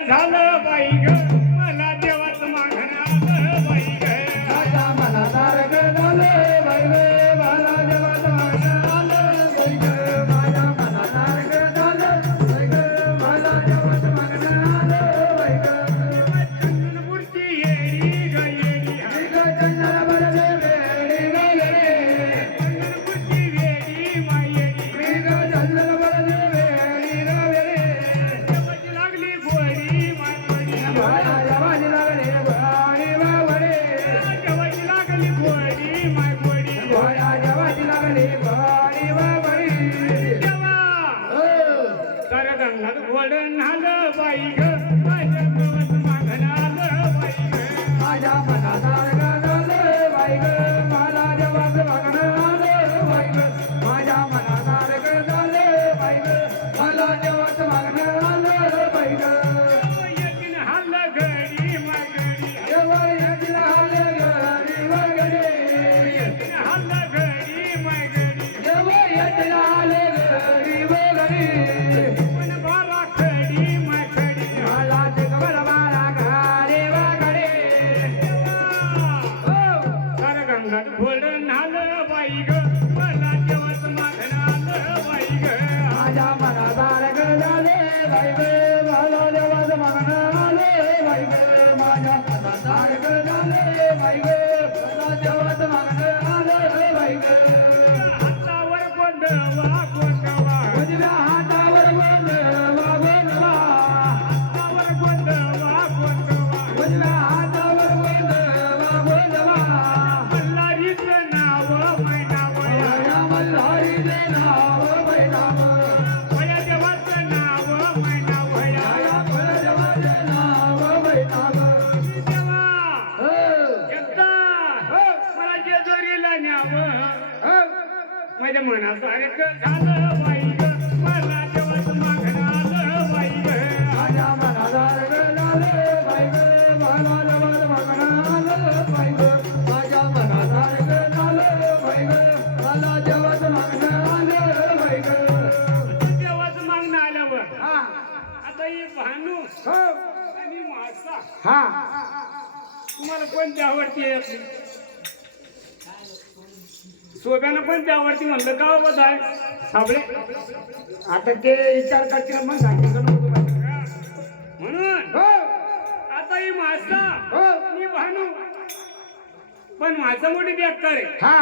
झालं बाई ग मला देवाच मागणं आलं बाई ग माझ्या मनासारख झालं बाई ग मला देवाच मागणं आलं बाई ग माझ्या मनासारख झालं बाई ग मला देवाच मागणं आलं बाई ग चंदनपूरची येडी ग येडी मी ग चंदनवर वेडी ग येडी चंदनपूरची वेडी माय येडी मी ग चंदनवर वेडी ग वेडी देवाची लागली गोडी माय गोडी भोळ्या देवाची लागली गोडी वा वडे देवाची लागली गोडी माय गोडी भोळ्या देवाची लागली गोडी वा वडे देवा तर गंगात घोड नालं बाई ग माझ्या देवाच मागणं आलं बाई ग माझ्या मनासारख झालं बाई ग मला देवाच मागणं आलं बाई ग माझ्या मनासारख झालं बाई ग मला देवाच मागणं आलं बाई ग येतीन हल्ल घडी माय घडी देवा येतील आले घरी वगैरे येतीन हल्ल घडी माय घडी देवा येतील आले घरी वगैरे पण बारा खडी माय खडी मला जगभर बारा घारे वगैरे तर गंगात घोड नालं बाई ग मला देवाच मागणं आलं बाई ग माझ्या मनासारख झाले बाई ग मला देवाच मागणं आले बाई ग माझ्या मनासारख झाले बाई ग मला देवाच मागणं आलं बाई ग हातावर गोंधवा गोंधवा उजव्या हातावर गोंधवा गोंधवा हातावर गोंधवा गोंधवा उजव्या हातावर गोंधवा गोंधवा मल्हारीचं नाव मैनावया माझ्या मल्हारीचे नाव बैनाव वया देवाचं नाव मैनावया माझ्या कुलदेवाचे नाव बैनाव देवा हो एकदा मला जेजुरीला न्यावं माझ्या मनासारखं झालं बाई ग मला देवाचं मागणं आलं बाई ग माझ्या मनासारख झालं बाई ग मला देवाच मागणं आलं बाई ग माझ्या मनासारख झालं बाई ग मला देवाच मागणं आलं बाई ग देवाचं मागणं आल्यावर हा आता ही भानू हो आणि मासा हा तुम्हाला कोणती आवडती आपली सोब्यानं पण ते आवडती म्हणलं का बघाय साबळे आता ते विचार करतील मग सांगतील का नको तुला? म्हणून हो आता ही मासा हो मी भानू पण मासा मोठी बेकार आहे हा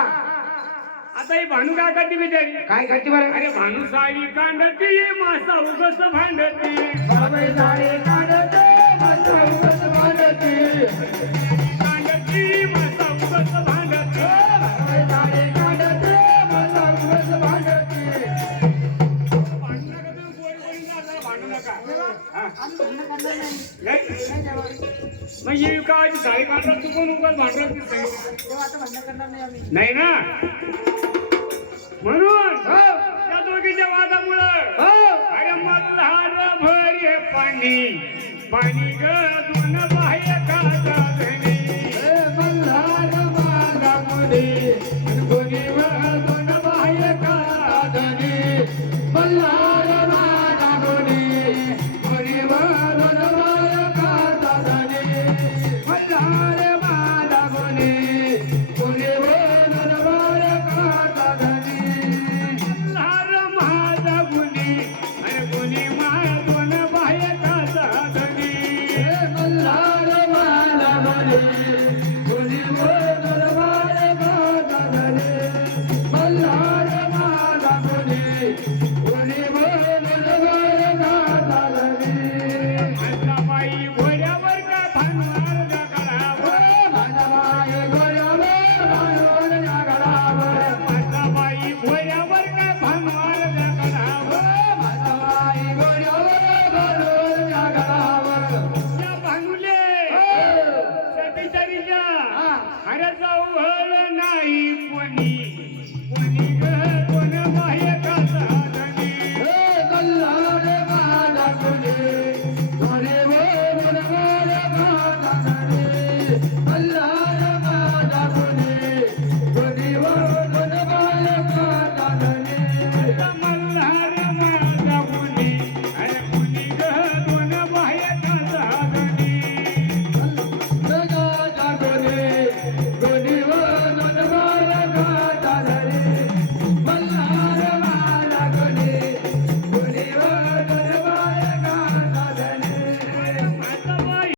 आता ही भानू काय करते बिचारी काय करते बरं अरे भानू साडी कांडती मासा उगस भांडती बाबाई झाडे काढते माझं उगाच भांडते कांडती मासा उगस भांडती बाबाई झाडे काढते माझं उगाच भांडते भांडू नका तुम्ही, गोड बोलून जा, जरा भांडू नका हा. नाही? मग ही काय साडी काढतात तू कोण उगाच भांडत नाही ना म्हणून त्या दोघीच्या वादामुळं अरे मल्हार भर हे पाणी पाणी ग दोन बाह्य काढा धनी मल्हार माझा मुली कोणी दोन बाह्य काढणे मल्हार माझा मुली कोणी दोन बाह्य काढणे मल्हार माझा मुली कोणी दोन बाह्य काढणे मल्हार माझा गुणी अरे गुणी माय दोन बाह्य काढा धनी मल्हार माझा मुली